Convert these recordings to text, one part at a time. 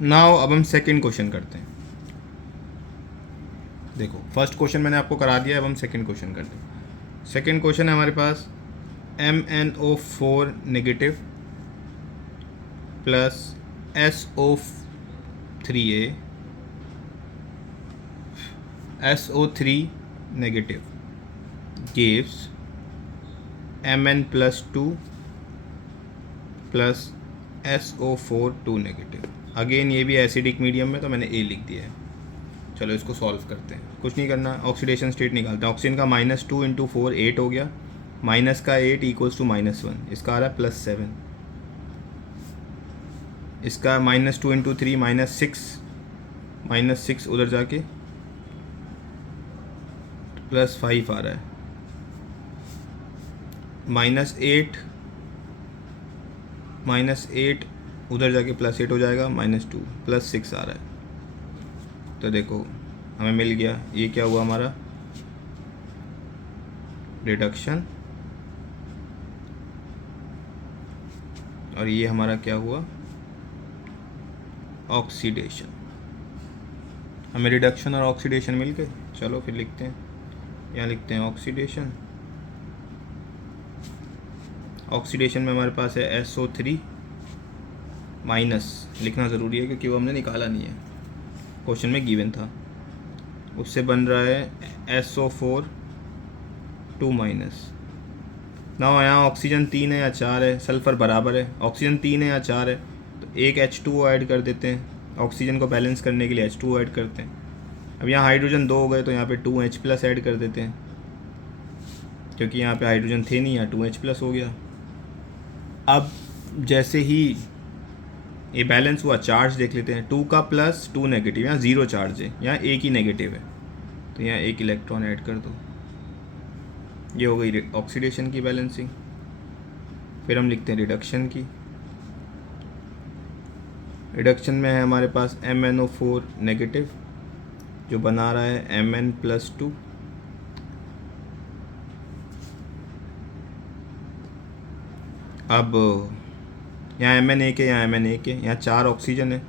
Now अब हम second question करते हैं। देखो फर्स्ट क्वेश्चन मैंने आपको करा दिया, अब हम सेकंड क्वेश्चन करते हैं। सेकंड क्वेश्चन है हमारे पास MnO4 negative plus SO3A SO3 negative gives Mn+2 plus SO4 2 negative. Again ये भी एसिडिक मीडियम में, तो मैंने ए लिख दिया है। चलो इसको सॉल्व करते हैं, कुछ नहीं करना, ऑक्सीडेशन स्टेट निकालते हैं। ऑक्सीजन का -2 × 4 8 हो गया, माइनस का 8 इक्वल्स टू -1, इसका आ रहा है +7। इसका -2 × 3 -6 उधर जाके +5 आ रहा है, -8 उधर जाके +8 हो जाएगा, -2 +6 आ रहा है। तो देखो हमें मिल गया, ये क्या हुआ हमारा रिडक्शन, और ये हमारा क्या हुआ ऑक्सीडेशन। हमें रिडक्शन और ऑक्सीडेशन मिल गए। चलो फिर लिखते हैं, यहाँ लिखते हैं ऑक्सीडेशन। ऑक्सीडेशन में हमारे पास है SO3 माइनस, लिखना ज़रूरी है क्योंकि वो हमने निकाला नहीं है, क्वेश्चन में गिवन था। उससे बन रहा है SO4 2 माइनस। ना यहाँ ऑक्सीजन 3 है या 4 है, सल्फ़र बराबर है, ऑक्सीजन 3 है या 4 है, तो एक H2O ऐड कर देते हैं। ऑक्सीजन को बैलेंस करने के लिए H2O ऐड करते हैं। अब यहाँ हाइड्रोजन 2 हो गए, तो यहाँ पे 2H+ ऐड कर देते हैं, क्योंकि यहाँ पे हाइड्रोजन थे नहीं, यहाँ 2H+ हो गया। अब जैसे ही ये बैलेंस हुआ, चार्ज देख लेते हैं। 2 का प्लस 2 नेगेटिव, यहाँ 0 चार्ज है, यहाँ एक ही नेगेटिव है, तो यहाँ एक इलेक्ट्रॉन ऐड कर दो। ये हो गई ऑक्सीडेशन की बैलेंसिंग। फिर हम लिखते हैं रिडक्शन की। रिडक्शन में है हमारे पास MnO4 नेगेटिव, जो बना रहा है Mn+2 अब यहाँ Mn1 है, यहाँ Mn1 है, यहाँ 4 ऑक्सीजन है,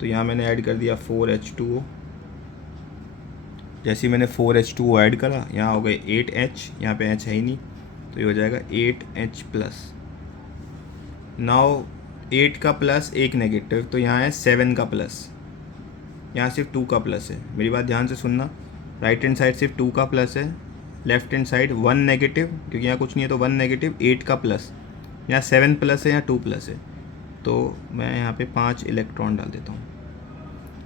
तो यहाँ मैंने ऐड कर दिया 4H2O। जैसे ही मैंने 4H2O ऐड करा, यहाँ हो गए 8H, यहाँ पे H है ही नहीं, तो ये हो जाएगा 8H+। नाउ 8 का प्लस एक नेगेटिव, तो यहाँ है 7 का प्लस, यहाँ सिर्फ 2 का प्लस है। मेरी बात ध्यान से सुनना, राइट हैंड साइड सिर्फ 2 का प्लस है, लेफ्ट हैंड साइड 1 नेगेटिव, क्योंकि यहाँ कुछ नहीं है तो 1 नेगेटिव, 8 का प्लस, यहाँ 7 प्लस है, यहाँ 2 प्लस है, तो मैं यहाँ पे 5 इलेक्ट्रॉन डाल देता हूँ,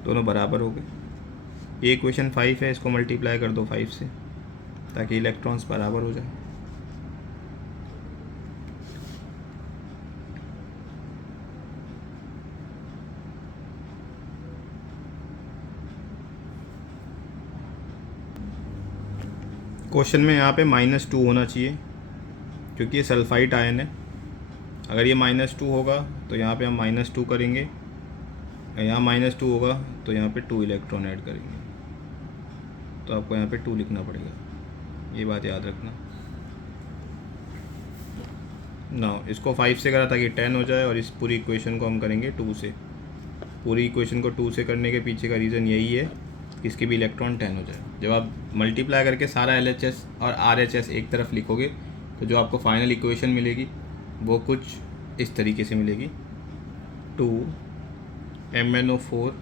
दोनों बराबर हो गए। ये इक्वेशन 5 है, इसको मल्टीप्लाई कर दो 5 से, ताकि इलेक्ट्रॉन्स बराबर हो जाए। क्वेश्चन में यहाँ पे -2 होना चाहिए, क्योंकि ये सल्फाइड आयन है। अगर ये -2 होगा तो यहाँ पे हम -2 करेंगे, यहाँ -2 होगा तो यहाँ पे 2 इलेक्ट्रॉन ऐड करेंगे, तो आपको यहाँ पे 2 लिखना पड़ेगा, ये बात याद रखना। ना इसको 5 से करा ताकि 10 हो जाए, और इस पूरी इक्वेशन को हम करेंगे 2 से। पूरी इक्वेशन को 2 से करने के पीछे का रीज़न यही है कि इसके भी इलेक्ट्रॉन 10 हो जाए। जब आप मल्टीप्लाई करके सारा LHS और RHS एक तरफ लिखोगे, तो जो आपको फाइनल इक्वेशन मिलेगी वो कुछ इस तरीके से मिलेगी। 2 MnO4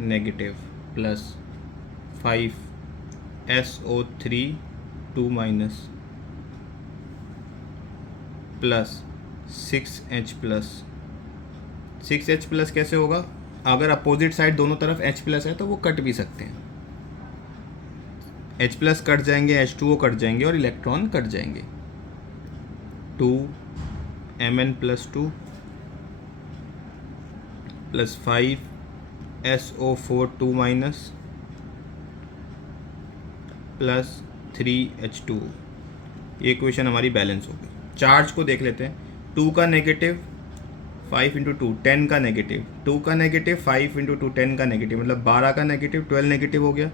negative plus 5 SO3 2 minus plus 6H+। 6H+ कैसे होगा? अगर अपोजिट साइड दोनों तरफ H+ है तो वो कट भी सकते हैं। H+ कट जाएंगे, H2O कट जाएंगे और इलेक्ट्रॉन कट जाएंगे। 2 Mn+2 plus 5 SO4 2 minus plus 3H2O। ये इक्वेशन हमारी बैलेंस हो गई। चार्ज को देख लेते हैं। 2 का नेगेटिव 5 × 2 10 का नेगेटिव, 2 का नेगेटिव 5 × 2 10 का नेगेटिव, मतलब 12 का नेगेटिव 12 नेगेटिव हो गया।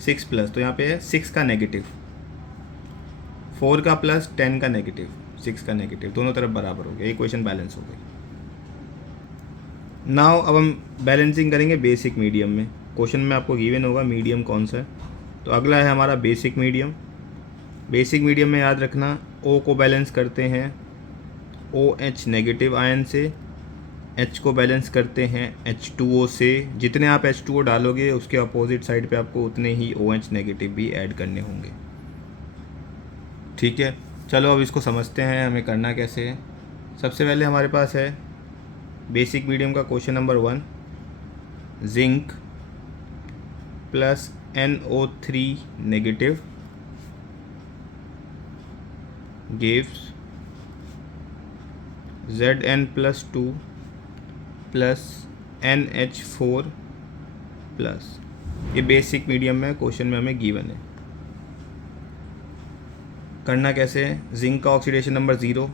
6+, तो यहाँ पे है 6 का नेगेटिव, 4 का प्लस 10 का नेगेटिव, 6 का नेगेटिव, दोनों तरफ बराबर हो गया। इक्वेशन बैलेंस हो गई। नाउ अब हम बैलेंसिंग करेंगे बेसिक मीडियम में। क्वेश्चन में आपको गिवन होगा मीडियम कौन सा है। तो अगला है हमारा बेसिक मीडियम। बेसिक मीडियम में याद रखना O को बैलेंस करते हैं OH नेगेटिव आयन से, H को बैलेंस करते हैं H2O से। जितने आप H2O डालोगे उसके अपोजिट साइड पे आपको उतने ही OH नेगेटिव भी ऐड करने होंगे। ठीक है, चलो अब इसको समझते हैं हमें करना कैसे है। सबसे पहले हमारे पास है बेसिक मीडियम का question number 1, zinc plus NO3 negative gives Zn+2 plus NH4 plus. ये बेसिक मीडियम में क्वेश्चन में हमें गिवन है। करना कैसे है, जिंक का ऑक्सीडेशन नंबर 0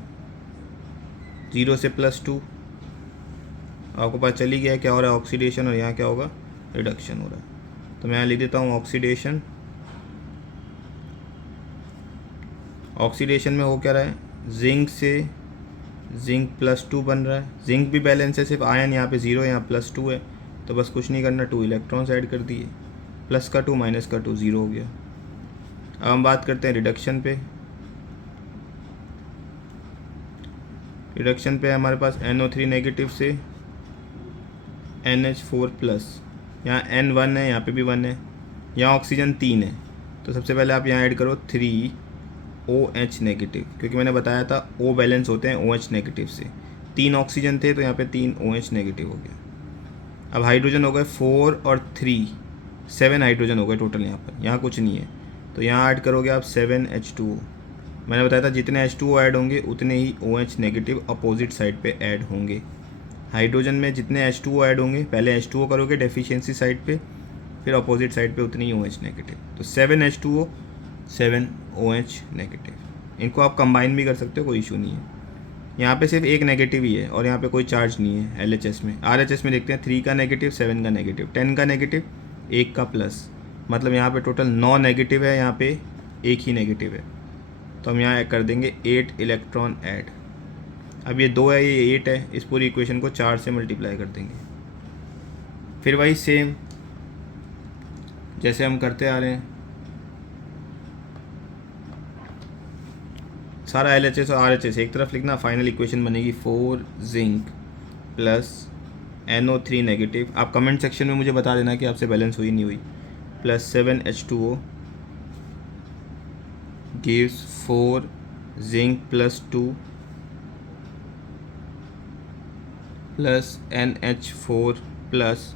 से +2, आपको पता चली गया क्या हो रहा है ऑक्सीडेशन, और यहाँ क्या होगा रिडक्शन हो रहा है। तो मैं यहाँ लिख देता हूँ ऑक्सीडेशन। ऑक्सीडेशन में हो क्या रहा है, जिंक से जिंक +2 बन रहा है। जिंक भी बैलेंस है, सिर्फ आयन यहाँ पे 0 यहाँ +2 है, तो बस कुछ नहीं करना, 2 इलेक्ट्रॉन्स ऐड कर दिए, प्लस का 2 माइनस का 2 0 हो गया। अब हम बात करते हैं रिडक्शन पे। रिडक्शन पे हमारे पास NO3 नेगेटिव से NH4 प्लस। यहाँ N 1 है, यहाँ पे भी 1 है, यहाँ ऑक्सीजन 3 है, तो सबसे पहले आप यहाँ ऐड करो 3 OH नेगेटिव, क्योंकि मैंने बताया था O बैलेंस होते हैं OH नेगेटिव से। 3 ऑक्सीजन थे तो यहाँ पे 3 OH नेगेटिव हो गया। अब हाइड्रोजन हो गए 4 और 3, 7 हाइड्रोजन हो गए टोटल यहाँ पर, यहाँ कुछ नहीं है, तो यहाँ ऐड करोगे आप 7 H2O। मैंने बताया था जितने H2O ऐड होंगे उतने ही OH नेगेटिव अपोजिट साइड पे ऐड होंगे। हाइड्रोजन में जितने H2O ऐड होंगे, पहले H2O करोगे डेफिशिएंसी साइड पे, फिर अपोजिट साइड पे उतनी ही OH नेगेटिव। तो 7 H2O 7 OH नेगेटिव। इनको आप कंबाइन भी कर सकते हो, कोई इशू नहीं है। यहाँ पे सिर्फ एक नेगेटिव ही है और यहाँ पे कोई चार्ज नहीं है LHS में। RHS में देखते हैं 3 का नेगेटिव, 7 का नेगेटिव, 10 का नेगेटिव, 1 का प्लस, मतलब यहाँ पे टोटल 9 नेगेटिव है, यहाँ पे एक ही नेगेटिव है, तो हम यहाँ कर देंगे 8 इलेक्ट्रॉन ऐड। अब ये 2 है, ये 8 है, इस पूरी इक्वेशन को 4 से मल्टीप्लाई कर देंगे। फिर वही सेम जैसे हम करते आ रहे हैं, सारा LHS और RHS एक तरफ लिखना, फाइनल इक्वेशन बनेगी 4 जिंक प्लस NO3 नेगेटिव। आप कमेंट सेक्शन में मुझे बता देना कि आपसे बैलेंस हुई नहीं हुई, plus 7 H2O gives 4 zinc +2 plus NH4 plus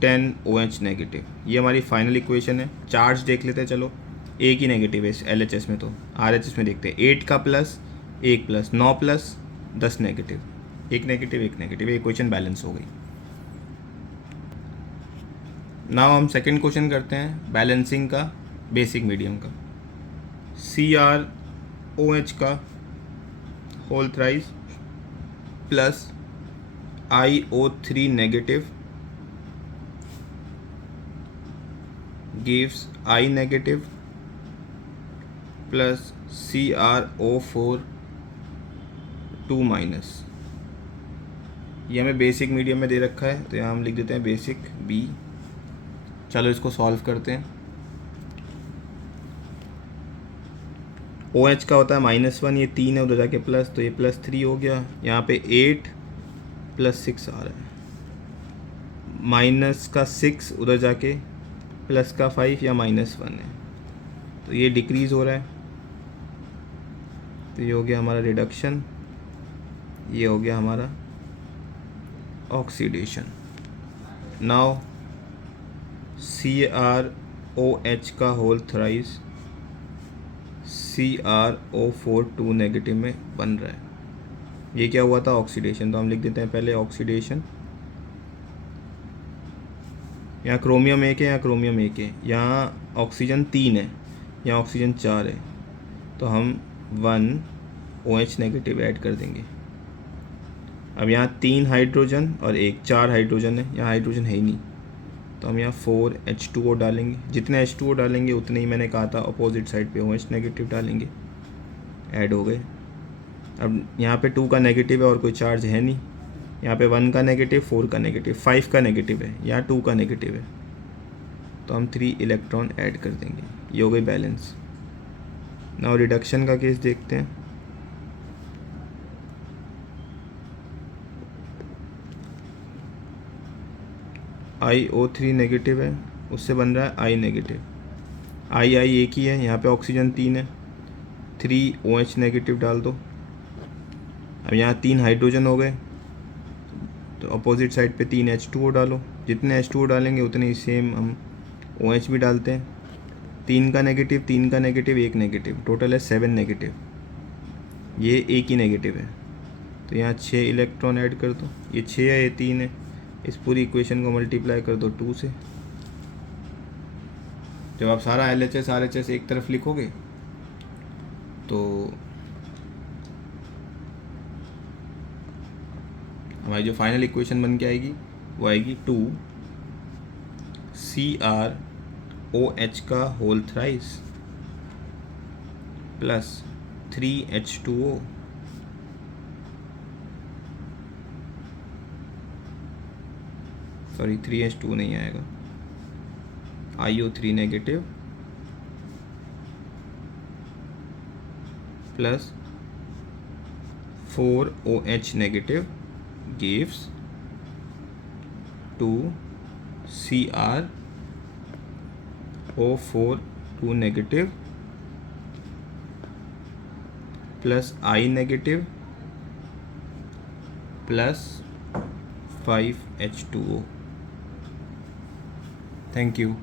10 OH negative. ये हमारी फाइनल इक्वेशन है। चार्ज देख लेते हैं, चलो एक ही नेगेटिव है LHS में, तो RHS में देखते हैं 8 का प्लस 1 प्लस 9 प्लस 10 नेगेटिव, एक नेगेटिव एक नेगेटिव, ये इक्वेशन बैलेंस हो गई। नाउ हम सेकंड क्वेश्चन करते हैं बैलेंसिंग का बेसिक मीडियम का। CrOH का whole thrice plus IO3 negative gives I negative plus CrO4 2 minus. ये हमें बेसिक मीडियम में दे रखा है, तो यहाँ हम लिख देते हैं बेसिक B। चलो इसको सॉल्व करते हैं। OH का होता है -1, ये 3 है, उधर जाके प्लस, तो ये +3 हो गया। यहाँ पे 8 + 6 आ रहा है, माइनस का 6 उधर जाके प्लस का 5 या -1 है, तो ये डिक्रीज़ हो रहा है, तो ये हो गया हमारा रिडक्शन, ये हो गया हमारा ऑक्सीडेशन। नाउ CrOH का होल थ्राइस CrO4 2 नेगेटिव में बन रहा है। ये क्या हुआ था ऑक्सीडेशन, तो हम लिख देते हैं पहले ऑक्सीडेशन। यहाँ क्रोमियम 1 है, यहाँ क्रोमियम 1 है, यहाँ ऑक्सीजन 3 है, यहाँ ऑक्सीजन 4 है, तो हम 1 OH नेगेटिव ऐड कर देंगे। अब यहाँ 3 हाइड्रोजन और 4 हाइड्रोजन है, यहाँ हाइड्रोजन है ही नहीं, तो हम यहाँ 4 H2O डालेंगे। जितने H2O डालेंगे उतने ही मैंने कहा था अपोजिट साइड पे OH नेगेटिव डालेंगे, ऐड हो गए। अब यहाँ पे 2 का नेगेटिव है और कोई चार्ज है नहीं, यहाँ पे 1 का नेगेटिव, 4 का नेगेटिव, 5 का नेगेटिव है, यहाँ 2 का नेगेटिव है, तो हम 3 इलेक्ट्रॉन ऐड कर देंगे, ये हो गई बैलेंस। नाउ रिडक्शन का केस देखते हैं। IO3 नेगेटिव है, उससे बन रहा है I नेगेटिव। I एक ही है, यहाँ पे ऑक्सीजन 3 है, 3 OH नेगेटिव डाल दो। अब यहाँ 3 हाइड्रोजन हो गए, तो अपोजिट साइड पे 3 H2O डालो। जितने H2O डालेंगे उतने ही सेम हम OH भी डालते हैं। 3 का नेगेटिव, 3 का नेगेटिव, 1 नेगेटिव, टोटल है 7 नेगेटिव। ये एक ही नेगेटिव है, तो यहाँ 6 इलेक्ट्रॉन ऐड कर दो। ये 6 है, ये 3 है, इस पूरी इक्वेशन को मल्टीप्लाई कर दो 2 से। जब आप सारा LHS RHS एक तरफ लिखोगे तो हमारी जो फाइनल इक्वेशन बन के आएगी वो आएगी 2CrOH का whole thrice plus 3H2O sorry 3H2O नहीं आएगा, IO3 negative plus 4OH negative gives 2CrO4 2 negative plus I negative plus 5H2O। Thank you.